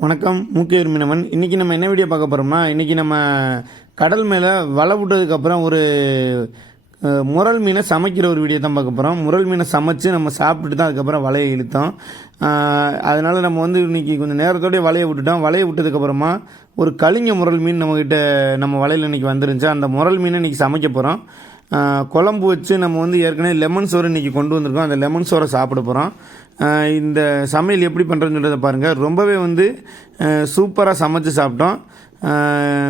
வணக்கம் மூக்கையூர் மீனவன். இன்றைக்கி நம்ம என்ன வீடியோ பார்க்க போகிறோம்னா இன்றைக்கி நம்ம கடல் மேலே வலை விட்டதுக்கப்புறம் ஒரு முரல் மீனை சமைக்கிற ஒரு வீடியோ தான் பார்க்க போகிறோம் முரல் மீனை சமைச்சு நம்ம சாப்பிட்டுட்டு தான் அதுக்கப்புறம் வலையை இழுத்தோம். அதனால் நம்ம வந்து இன்றைக்கி கொஞ்சம் நேரத்தோடய வலையை விட்டுட்டோம். வலையை விட்டதுக்கப்புறமா ஒரு கலிங்க முரல் மீன் நம்மக்கிட்ட நம்ம வலையில் இன்றைக்கி வந்துருந்துச்சு. அந்த முரல் மீனை இன்றைக்கி சமைக்க போகிறோம் குழம்பு வச்சு நம்ம வந்து ஏற்கனவே லெமன் சோறு இன்றைக்கி கொண்டு வந்திருக்கோம் அந்த லெமன் சோறை சாப்பிட போகிறோம் இந்த சமையல் எப்படி பண்ணுறதுன்னு சொல்கிறத பாருங்கள் ரொம்பவே வந்து சூப்பராக சமைச்சு சாப்பிட்டோம்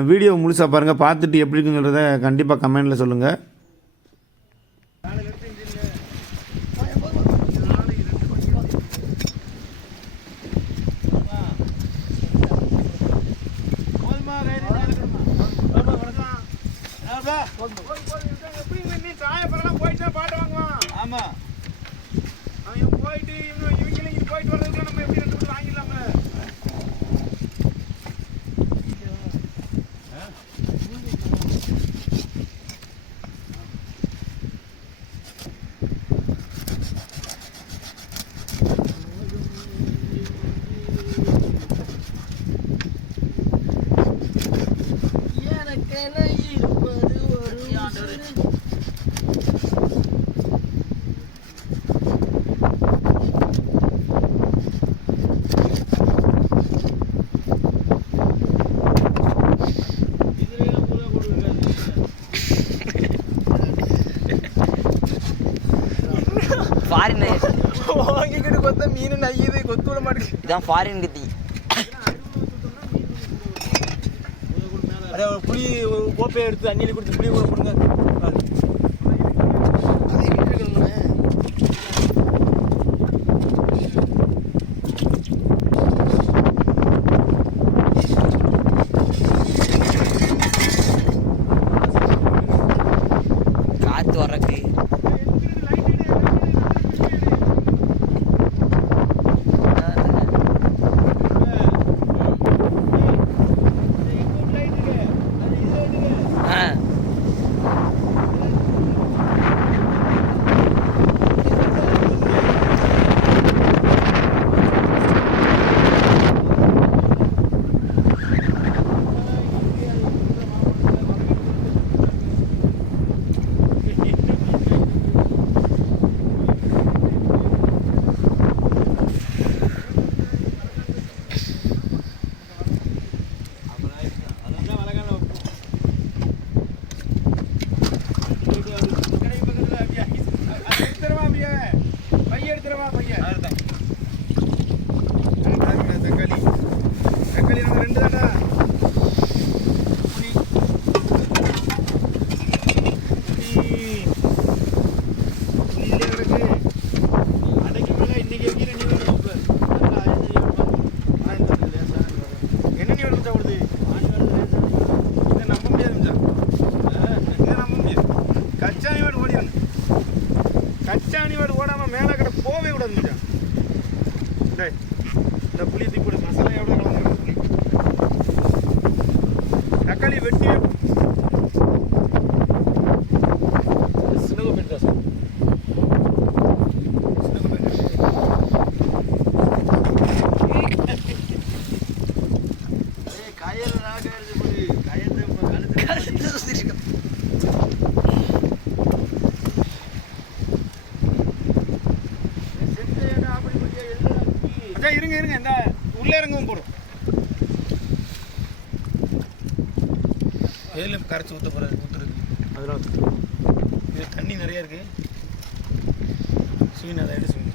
வீடியோ முழுசாக பாருங்கள் பார்த்துட்டு எப்படி இருக்குன்னு சொல்கிறத கண்டிப்பாக கமெண்டில் சொல்லுங்கள் ஆமா. எனக்கென இருப்பது ஒரு உசுரு. ஃபாரின் கொத்த மீன் நையுது கொத்து விட மாட்டேங்குது இதான் ஃபாரின் கத்தி அடே ஒரு புளி கோப்பையை எடுத்து தண்ணியில் கொடுத்து புளி கூட கரைச்சி ஊற்ற போகிறது ஊற்றுருக்கு அதெல்லாம் இது தண்ணி நிறைய இருக்கு. சீன் அதை எடுத்து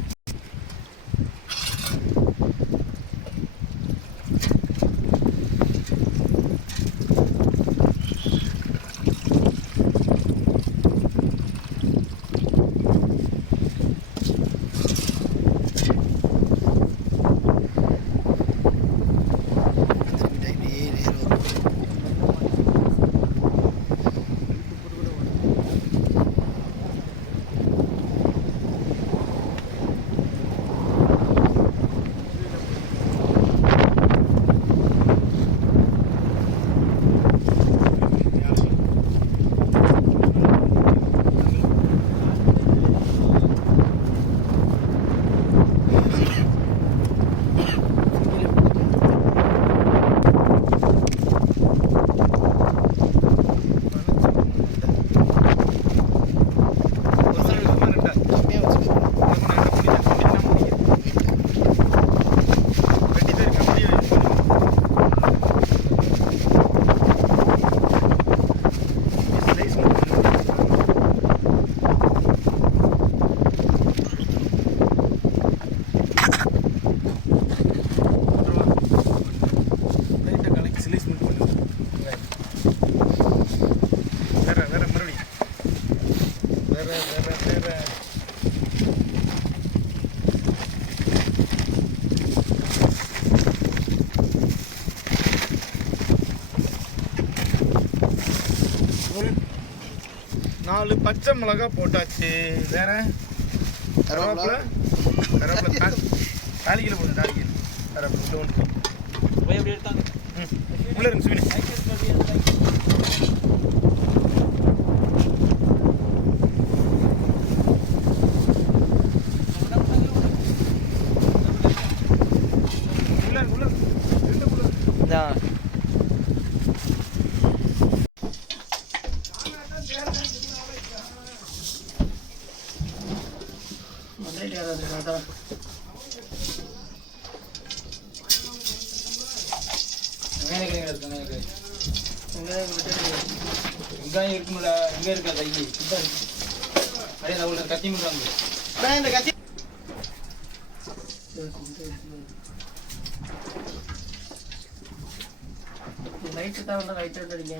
நாலு பச்சை மிளகா போட்டாச்சு. வேற? கருவேப்பிலை. கருவேப்பிலை. தாளிக்கல போடுங்க தாளிக்கல கருவேப்பிலை உள்ள ஒன்று போய் எப்படி எடுத்தாங்க ம். உள்ள இருங்க சுவினி உள்ள இருங்க, உள்ள இருங்க. ரெண்டு உள்ள இருங்க. இந்த வெங்காயம் இருக்கும்ல இங்க இருக்கா கை. அதே அவங்க கத்தி முடுறாங்க இந்த கத்தி. லைட்டு தான் வந்து லைட் அடிக்க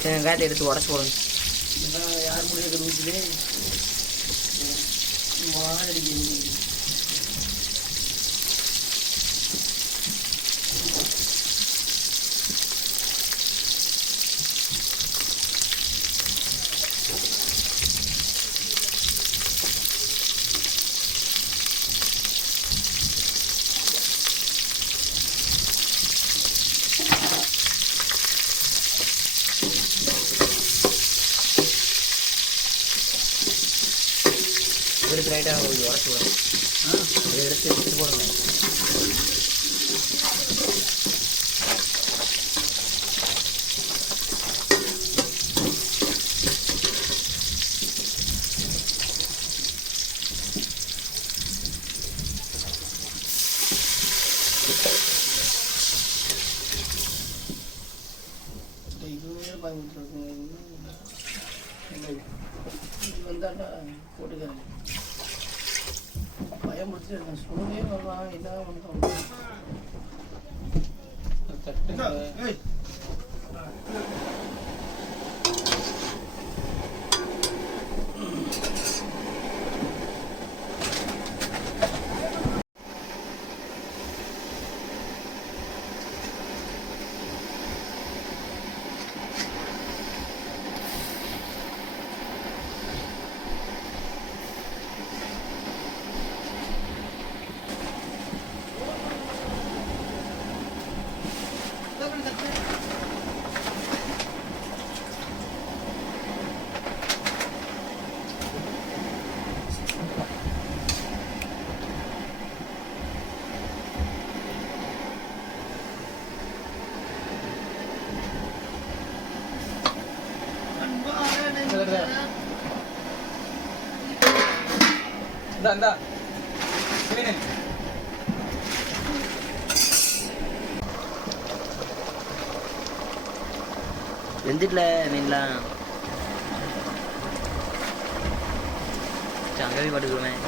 சரி வெங்காயத்தை எடுத்து உடச்சு போடுங்க. யார் முடியாது ஊற்றுலே மாடடிக்க எடுத்து லைட்டாக உடச்சு விடணும். இதை எடுத்து எடுத்து போடுங்க Ay, babae daw. Ay! இந்தா, இந்தா. மீன் வெந்துட்டுல மீன்லாம். அங்கே போய் படுக்குவேன்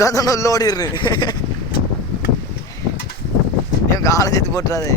உட்காந்தோன்னு உள்ள ஓடிடுறேன். என் காலை சேர்த்து போட்டுறாதே.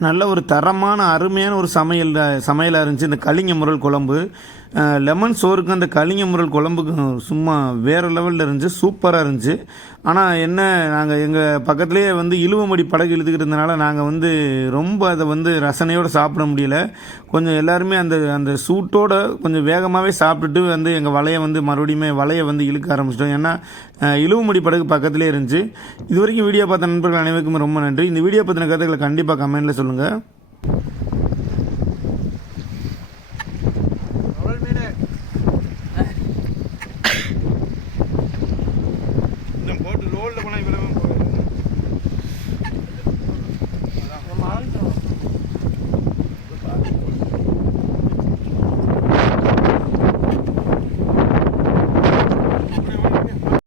நல்ல ஒரு தரமான அருமையான ஒரு சமையல் சமையலாக இருந்துச்சு. இந்த கலிங்க முரல் குழம்பு. லெமன் சோறுக்கு அந்த கலிங்க முரல் குழம்புக்கு சும்மா வேறு லெவலில் இருந்துச்சு சூப்பராக இருந்துச்சு. ஆனால் என்ன நாங்கள் எங்கள் பக்கத்துலேயே வந்து இழுவமடி படகு இழுத்துக்கிட்டு நாங்கள் வந்து ரொம்ப அதை வந்து ரசனையோடு சாப்பிட முடியல. கொஞ்சம் எல்லாருமே அந்த அந்த சூட்டோட கொஞ்சம் வேகமாகவே சாப்பிட்டுட்டு வந்து எங்கள் வலையை வந்து மறுபடியுமே வலையை வந்து இழுக்க ஆரம்பிச்சிட்டோம். ஏன்னா இழுவமடி படகு பக்கத்துலேயே இருந்துச்சு. இது வரைக்கும் வீடியோ பார்த்த நண்பர்கள் அனைவருக்கும் ரொம்ப நன்றி. இந்த வீடியோ பற்றின கருத்துக்களை கண்டிப்பாக கமெண்ட்டில் சொல்லுங்கள்